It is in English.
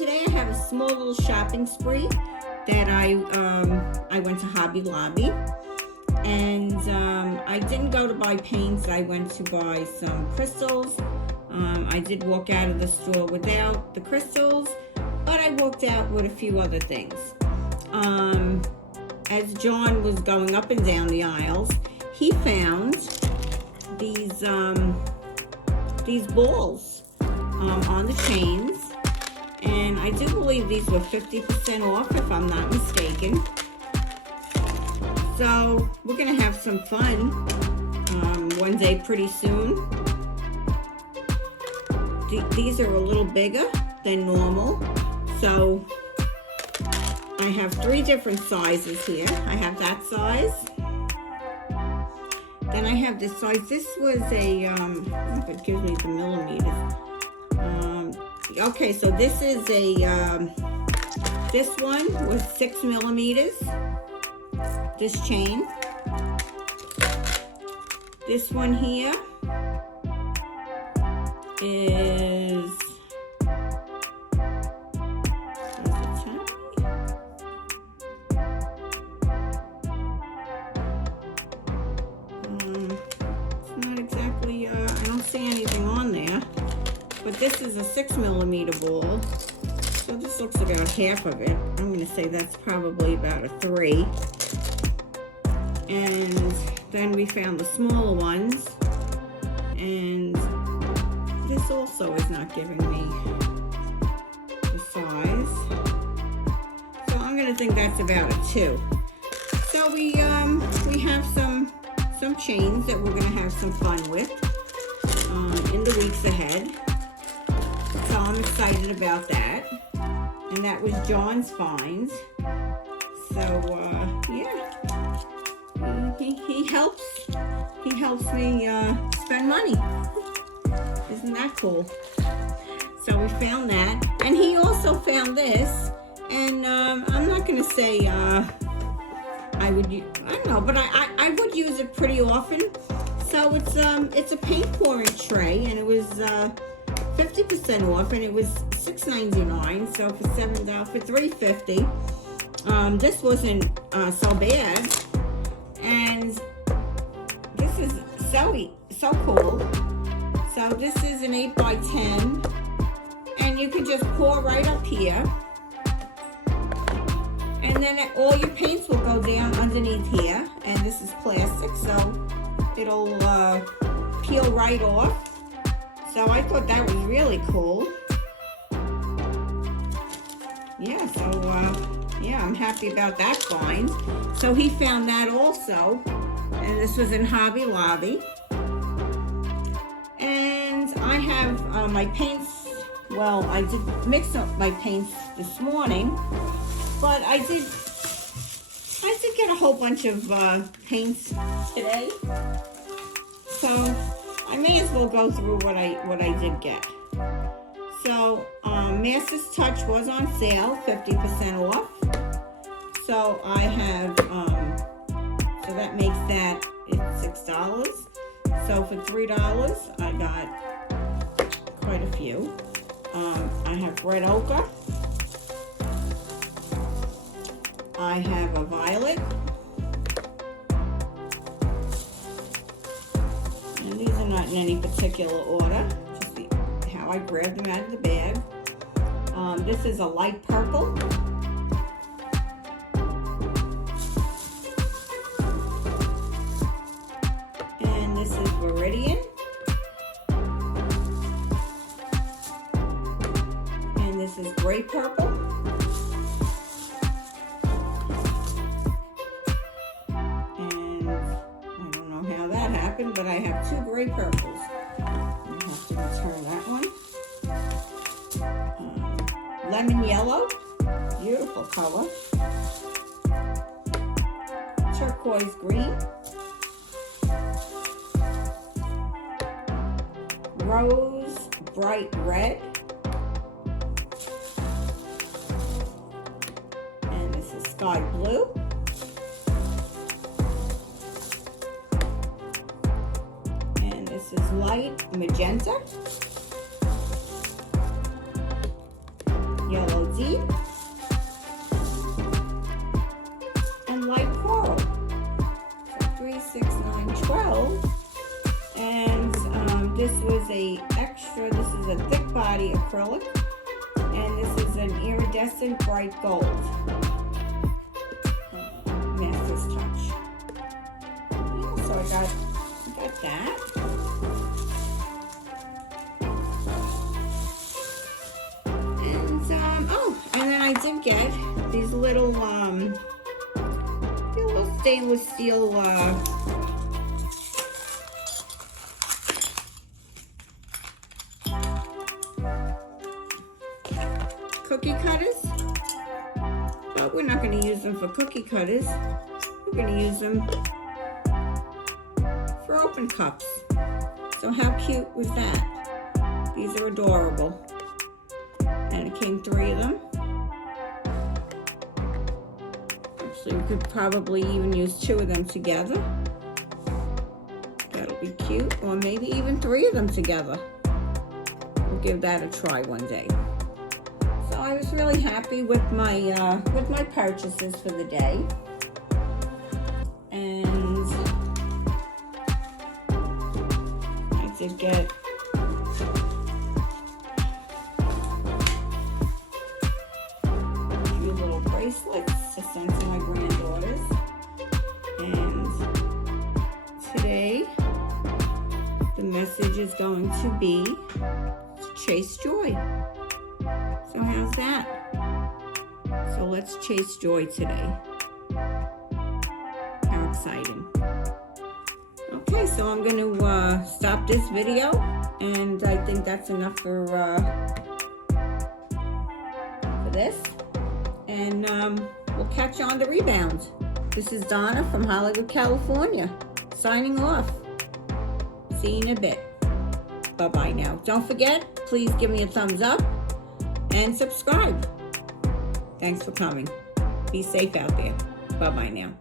today I have a small little shopping spree that I went to Hobby Lobby, and I didn't go to buy paints. I went to buy some crystals. I did walk out of the store without the crystals, but I walked out with a few other things. As John was going up and down the aisles, he found these balls on the chains, and I do believe these were 50% off if I'm not mistaken. So we're gonna have some fun one day pretty soon. These are a little bigger than normal, so I have 3 different sizes here. I have that size. Then I have this size. This was a, I don't know if it gives me the millimeters. Okay, so this is a, this one was 6 millimeters. This chain. This one here is, but this is a 6 millimeter ball, so this looks about half of it. I'm going to say that's probably about a 3. And then we found the smaller ones, and this also is not giving me the size, so I'm going to think that's about a 2. So we have some chains that we're going to have some fun with in the weeks ahead. So I'm excited about that. And that was John's find. So yeah, he helps me spend money. Isn't that cool? So we found that, and he also found this. And I'm not gonna say I don't know, but I would use it pretty often. So it's a paint pouring tray, and it was 50% off, and it was $6.99. So for $3.50, this wasn't so bad. And this is so cool. So this is an 8x10, and you can just pour right up here, and then all your paints will go down underneath here. And this is plastic, so it'll peel right off. So I thought that was really cool. Yeah, so yeah, I'm happy about that find. So he found that also, and this was in Hobby Lobby. And I have my paints. Well, I did mix up my paints this morning, but I did get a whole bunch of paints today. So I may as well go through what I did get. So Master's Touch was on sale, 50% off. So I have, so that makes that, it's $6. So for $3, I got quite a few. I have red ochre. I have a violet. And these are not in any particular order, just how I grabbed them out of the bag. This is a light purple. And this is Viridian. And this is gray purple. But I have 2 gray purples. I have to return that one. Lemon yellow, beautiful color. Turquoise green. Rose bright red. And this is sky blue. This is light magenta, yellow this was a extra, this is a thick body acrylic, and this is an iridescent bright gold. Master's touch. So I got that. And then I did get these little stainless steel cookie cutters, but we're not going to use them for cookie cutters. We're going to use them for open cups. So how cute was that? These are adorable. And it came 3 of them. Actually, we could probably even use 2 of them together. That'll be cute. Or maybe even 3 of them together. We'll give that a try one day. So I was really happy with my purchases for the day. And I did get bracelets to send to my granddaughters. And today the message is going to be chase joy. So how's that? So let's chase joy today. How exciting. Okay, so I'm going to stop this video, and I think that's enough for this. And we'll catch you on the rebound. This is Donna from Hollywood, California, signing off. See you in a bit. Bye-bye now. Don't forget, please give me a thumbs up and subscribe. Thanks for coming. Be safe out there. Bye-bye now.